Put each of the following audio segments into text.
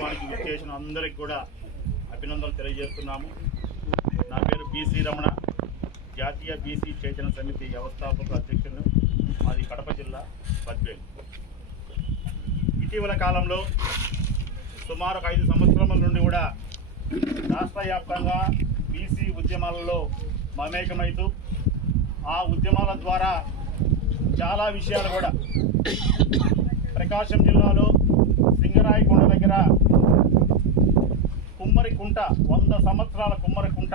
కార్యక్రమానికి విచ్చేసిన అందరికి కూడా అభినందనలు తెలియజేస్తున్నాము. నా పేరు బీసీ రమణ, జాతీయ బీసీ చైతన్య సమితి వ్యవస్థాపక అధ్యక్షుడు, మాది కడప జిల్లా బద్వేలు. ఇటీవల కాలంలో సుమారు 5 సంవత్సరాల నుండి కూడా రాష్ట్ర వ్యాప్తంగా బీసీ ఉద్యమాలలో మమేకమైతూ ఆ ఉద్యమాల ద్వారా చాలా విషయాలు కూడా ప్రకాశం జిల్లాలో సింగరాయకొండ దగ్గర కుమ్మరికుంట 100 సంవత్సరాల కుమ్మరికుంట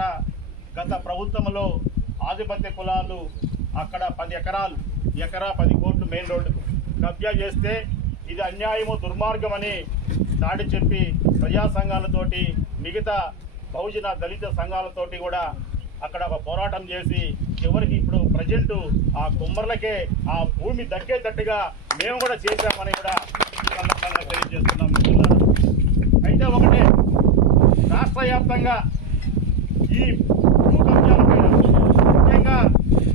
గత ప్రభుత్వంలో ఆధిపత్య కులాలు అక్కడ 10 ఎకరాలు, ఎకరా 10 కోట్లు మెయిన్ రోడ్డు కబ్జా చేస్తే ఇది అన్యాయము, దుర్మార్గమని దాడి చెప్పి ప్రజా సంఘాలతోటి, మిగతా బహుజన దళిత సంఘాలతోటి కూడా అక్కడ ఒక పోరాటం చేసి చివరికి ఇప్పుడు ప్రజెంట్ ఆ కుమ్మర్లకే ఆ భూమి దక్కేటట్టుగా మేము కూడా చేశామని కూడా ఈ సందర్భంగా తెలియజేస్తున్నాం. అయితే ఒకటే, రాష్ట్ర వ్యాప్తంగా ఈ భూ కబ్జాలపైన, ముఖ్యంగా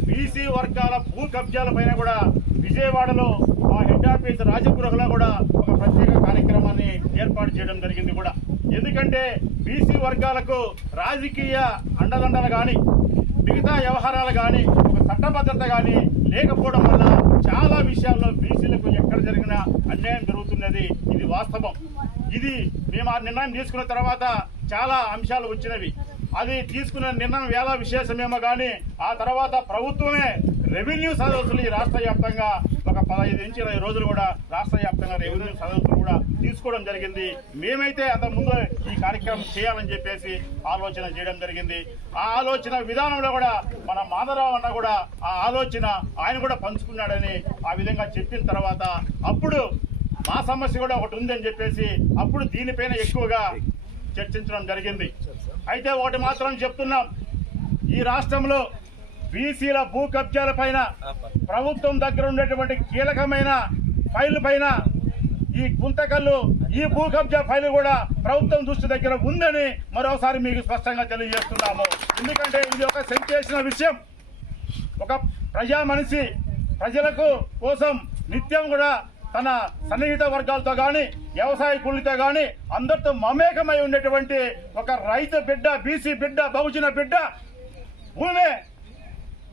బీసీ వర్గాల భూ కబ్జాలపైన కూడా విజయవాడలో ఆ హెడ్ ఆఫీస్ రాజగృహలో కూడా ఒక ప్రత్యేక కార్యక్రమాన్ని ఏర్పాటు చేయడం జరిగింది కూడా. ఎందుకంటే బీసీ వర్గాలకు రాజకీయ అండదండలు కానీ, మిగతా వ్యవహారాలు కానీ, ఒక చట్టబద్ధత కానీ లేకపోవడం వల్ల చాలా విషయాల్లో బీసీలకు ఎక్కడ జరిగినా అన్యాయం జరుగుతున్నది. ఇది వాస్తవం. ఇది మేము ఆ నిర్ణయం తీసుకున్న తర్వాత చాలా అంశాలు వచ్చినవి. అది తీసుకున్న నిర్ణయం వేళ విశేషమేమో కానీ ఆ తర్వాత ప్రభుత్వమే రెవెన్యూ సదస్సులు ఈ రాష్ట్ర వ్యాప్తంగా ఒక 15 నుంచి 20 రోజులు కూడా రాష్ట్ర వ్యాప్తంగా రెవెన్యూ సదస్సులు కూడా తీసుకోవడం జరిగింది. మేమైతే అంతకుముందు ఈ కార్యక్రమం చేయాలని చెప్పేసి ఆలోచన చేయడం జరిగింది. ఆ ఆలోచన విధానంలో కూడా మన మాధవరావు అన్న కూడా ఆ ఆలోచన ఆయన కూడా పంచుకున్నాడని ఆ విధంగా చెప్పిన తర్వాత అప్పుడు మా సమస్య కూడా ఒకటి ఉందని చెప్పేసి అప్పుడు దీనిపైన ఎక్కువగా చర్చించడం జరిగింది. అయితే ఒకటి మాత్రం చెప్తున్నాం, ఈ రాష్ట్రంలో బీసీల భూ కబ్జాల పైన ప్రభుత్వం దగ్గర ఉండేటువంటి కీలకమైన ఫైళ్ల పైన ఈ గుంతకల్లు, ఈ భూ కబ్జా ఫైల్ కూడా ప్రభుత్వం దృష్టి దగ్గర ఉందని మరోసారి మీకు స్పష్టంగా తెలియజేస్తున్నాము. ఎందుకంటే ఇది ఒక సెన్సేషనల్ విషయం. ఒక ప్రజా మనిషి ప్రజలకు కోసం నిత్యం కూడా తన సన్నిహిత వర్గాలతో కానీ, వ్యవసాయ కూలీతో కానీ అందరితో మమేకమై ఉండేటువంటి ఒక రైతు బిడ్డ, బీసీ బిడ్డ, బహుజన బిడ్డ భూమే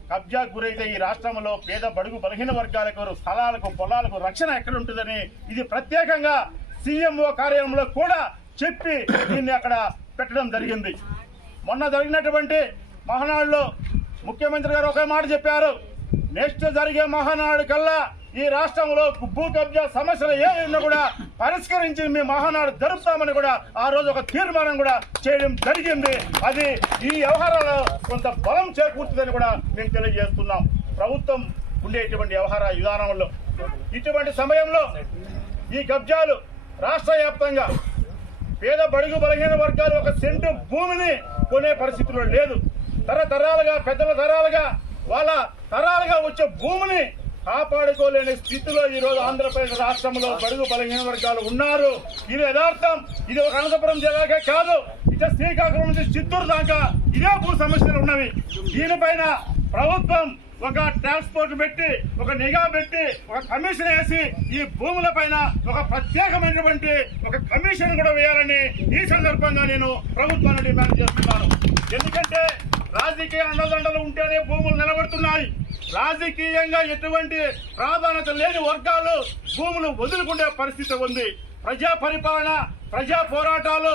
కబ్జా గురైతే ఈ రాష్ట్రంలో పేద బడుగు బలహీన వర్గాలకు స్థలాలకు, పొలాలకు రక్షణ ఎక్కడ ఉంటుందని ఇది ప్రత్యేకంగా సీఎంఓ కార్యాలయంలో కూడా చెప్పి దీన్ని అక్కడ పెట్టడం జరిగింది. మొన్న జరిగినటువంటి మహానాడులో ముఖ్యమంత్రి గారు ఒకే మాట చెప్పారు, నెక్స్ట్ జరిగే మహానాడు కల్లా ఈ రాష్ట్రంలో భూ కబ్జా సమస్యలు ఏమైనా కూడా పరిష్కరించి మీ మహానాడు జరుపుతామని కూడా ఆ రోజు ఒక తీర్మానం కూడా చేయడం జరిగింది. అది ఈ వ్యవహారాల్లో కొంత బలం చేకూరుతుందని కూడా మేము తెలియజేస్తున్నాం. ప్రభుత్వం ఉండేటువంటి వ్యవహార విధానంలో ఇటువంటి సమయంలో ఈ కబ్జాలు రాష్ట్ర వ్యాప్తంగా పేద బడుగు బలహీన వర్గాలు ఒక సెంటు భూమిని కొనే పరిస్థితిలో లేదు. తరతరాలుగా పెద్దల తరాలుగా వాళ్ళ తరాలుగా వచ్చే భూమిని కాపాడుకోలేని స్థితిలో ఈ రోజు ఆంధ్రప్రదేశ్ రాష్ట్రంలో బడుగు బలహీన వర్గాలు ఉన్నారు. ఇది యథార్థం. ఇది ఒక అనంతపురం జిల్లాకే కాదు, ఇక శ్రీకాకుళం నుంచి చిత్తూరు దాకా ఇదే భూ సమస్యలు ఉన్నవి. దీనిపైన ప్రభుత్వం ఒక ట్రాన్స్పోర్ట్ పెట్టి, ఒక నిఘా పెట్టి, ఒక కమిషన్ వేసి ఈ భూముల పైన ఒక ప్రత్యేకమైనటువంటి ఒక కమిషన్ కూడా వేయాలని ఈ సందర్భంగా నేను ప్రభుత్వాన్ని డిమాండ్ చేస్తున్నాను. ఎందుకంటే రాజకీయ అండదండలు ఉంటేనే భూములు నిలబడుతున్నాయి. రాజకీయంగా ఎటువంటి ప్రాధాన్యత లేని వర్గాలు భూములు వదులుకునే పరిస్థితి ఉంది. ప్రజా పరిపాలన, ప్రజా పోరాటాలు,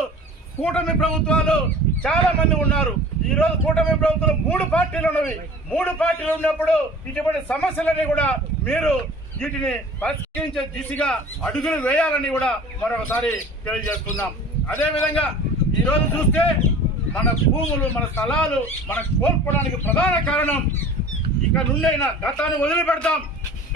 కూటమి ప్రభుత్వాలు చాలా మంది ఉన్నారు. ఈ రోజు కూటమి ప్రభుత్వం 3 పార్టీలు ఉన్నవి. 3 పార్టీలు ఉన్నప్పుడు ఇటువంటి సమస్యలని కూడా మీరు వీటిని పరిష్కరించే దిశగా అడుగులు వేయాలని కూడా మరొకసారి తెలియజేస్తున్నాం. అదేవిధంగా ఈ రోజు చూస్తే మన భూములు, మన స్థలాలు మనకు కోల్పోవడానికి ప్రధాన కారణం ఇక నుండైనా గతాన్ని వదిలిపెడతాం.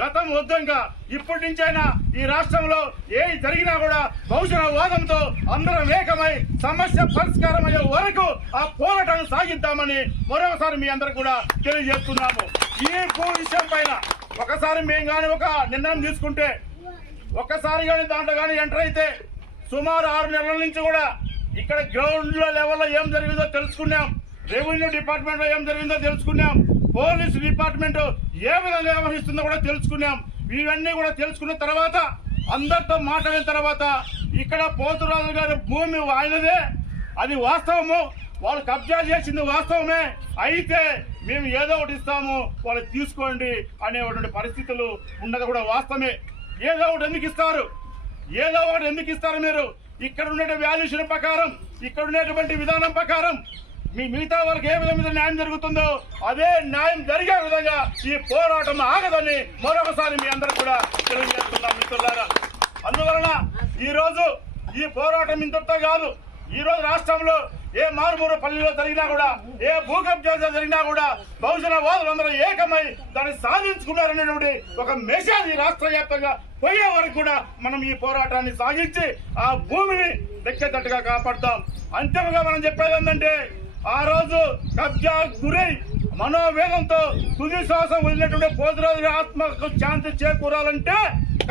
గతం వద్దంగా ఇప్పటి నుంచైనా ఈ రాష్ట్రంలో ఏది జరిగినా కూడా బహుజన వాదంతో అందరం ఏకమై సమస్య పరిష్కారం అయ్యే వరకు ఆ పోరాటాన్ని సాగిద్దామని మరొకసారి మీ అందరికి కూడా తెలియజేస్తున్నాము. ఈ భూ విషయం పైన ఒకసారి మేము కానీ ఒక నిర్ణయం తీసుకుంటే, ఒక్కసారి కానీ దాంట్లో కానీ ఎంటర్ అయితే సుమారు 6 నెలల నుంచి కూడా ఇక్కడ గ్రౌండ్ లెవెల్లో ఏం జరిగిందో తెలుసుకున్నాం. రెవెన్యూ డిపార్ట్మెంట్ లో ఏం జరిగిందో తెలుసుకున్నాం. పోలీసు డిపార్ట్మెంట్ ఏ విధంగా వ్యవహరిస్తుందో కూడా తెలుసుకున్నాం. ఇవన్నీ కూడా తెలుసుకున్న తర్వాత అందరితో మాట్లాడిన తర్వాత ఇక్కడ పోతురాజు గారి భూమి ఆయనదే, అది వాస్తవము, వాళ్ళు కబ్జా చేసింది వాస్తవమే, అయితే మేము ఏదో ఒకటి ఇస్తాము వాళ్ళు తీసుకోండి అనేటువంటి పరిస్థితులు ఉన్నది కూడా వాస్తవమే. ఏదో ఒకటి ఎందుకు ఇస్తారు, ఏదో ఒకటి ఎందుకు ఇస్తారు? మీరు ఇక్కడ ఉండే వాల్యూషన్ ప్రకారం, ఇక్కడ ఉండేటువంటి విధానం ప్రకారం మీ మిగతా వాళ్ళకి ఏ విధంగా న్యాయం జరుగుతుందో అదే న్యాయం జరిగే విధంగా ఈ పోరాటం ఆగదని మరొకసారి మీ అందరూ కూడా తెలియజేస్తున్నాం మిత్రులారా. అందువలన ఈ రోజు ఈ పోరాటం ఇంతటితో కాదు. ఈ రోజు రాష్ట్రంలో ఏ మారుమూల పల్లెలో జరిగినా కూడా, ఏ భూకబ్జా జరిగినా కూడా బహుజన వాదులందరూ ఏకమై దాన్ని సాధించుకున్నారనేటువంటి ఒక మెసేజ్ ఈ రాష్ట్ర వ్యాప్తంగా పోయే వరకు కూడా మనం ఈ పోరాటాన్ని సాగించి ఆ భూమిని దక్కేటట్టుగా కాపాడుతాం. అంతిమంగా మనం చెప్పేది ఏంటంటే, ఆ రోజు కబ్జా గురై మనోవేదంతో తుది శ్వాసం వదిలినటువంటి పోతురాజు ఆత్మకు శాంతి చేకూరాలంటే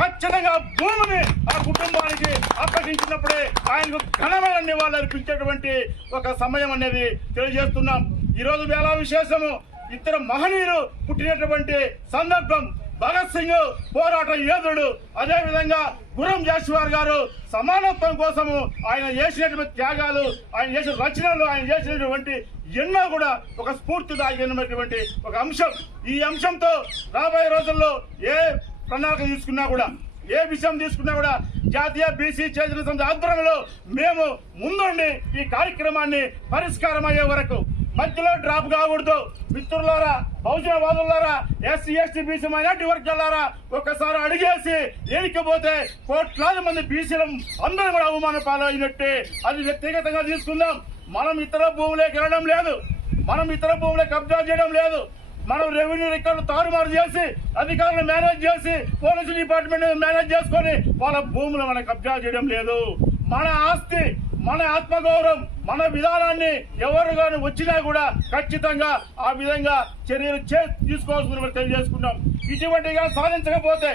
ఖచ్చితంగా భూమిని ఆ కుటుంబానికి అప్పగించినప్పుడే ఆయనకు ఘనమైన నివాళులు అర్పించేటువంటి ఒక సమయం అనేది తెలియజేస్తున్నాం. ఈరోజు వేళ విశేషము, ఇద్దరు మహనీయులు పుట్టినటువంటి సందర్భం. భగత్ సింగ్ పోరాట యోధుడు, అదేవిధంగా గురం జాషువార్ గారు సమానత్వం కోసము ఆయన చేసినటువంటి త్యాగాలు, ఆయన చేసిన రచనలు, ఆయన చేసినటువంటి ఎన్నో కూడా ఒక స్ఫూర్తిదాయకమైనటువంటి ఒక అంశం. ఈ అంశంతో రాబోయే రోజుల్లో ఏ ప్రణాళిక తీసుకున్నా కూడా, ఏ విషయం తీసుకున్నా కూడా జాతీయ బీసీ చైతన్య సమితి ఆధ్వర్యంలో మేము ముందుండి ఈ కార్యక్రమాన్ని పరిష్కారం అయ్యే వరకు మధ్యలో డ్రాప్ కాకూడదు. మిత్రులారా, బహుజన వాదులారా, ఎస్సీ ఎస్టీ బీసీ మైనార్టీ వర్గాలారా, ఒక్కసారి అడిగేసి ఏడికపోతే కోట్లాది మంది బీసీలు అందరూ కూడా అవమాన పాలైనట్టే. అది వ్యక్తిగతంగా తీసుకుందాం. మనం ఇతర భూములకు వెళ్ళడం లేదు, మనం ఇతర భూములకు కబ్జా చేయడం లేదు. మనం రెవెన్యూ రికార్డు తారుమారు చేసి, అధికారులను మేనేజ్ చేసి, పోలీసు డిపార్ట్మెంట్ మేనేజ్ చేసుకొని వాళ్ళ భూములు మనం కబ్జా చేయడం లేదు. మన ఆస్తి, మన ఆత్మగౌరవం, మన విధానాన్ని ఎవరు కానీ వచ్చినా కూడా ఖచ్చితంగా ఆ విధంగా చర్యలు తీసుకోవాల్సింది తెలియజేసుకున్నాం. ఇటువంటిగా సాధించకపోతే